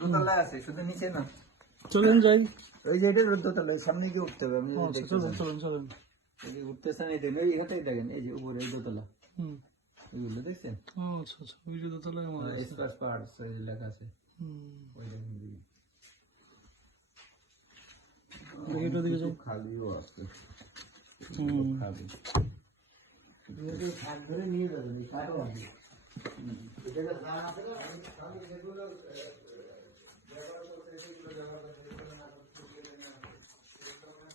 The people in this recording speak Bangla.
দোতলায় আছে, শুধু নিচে না। চলেন যাই। ওই যে এটা দোতলায়, সামনে গিয়ে উঠতে হবে। আপনি চলেন চলেন চলেন। উঠতেছেন, এই দেখেন, এই এখানটাই দেখেন, এই যে উপরে এই দোতলা, ওইগুলো দেখছেন? আচ্ছা আচ্ছা, ওই যে দোতলায় আমার আছে। স্পেস পার্টস লেখা আছে। ওই দেখেন দিকে। দেখি তো দিকে যাই। খালিও আছে। খালি। নিয়ে যাবেন, এই কাঠও আছে।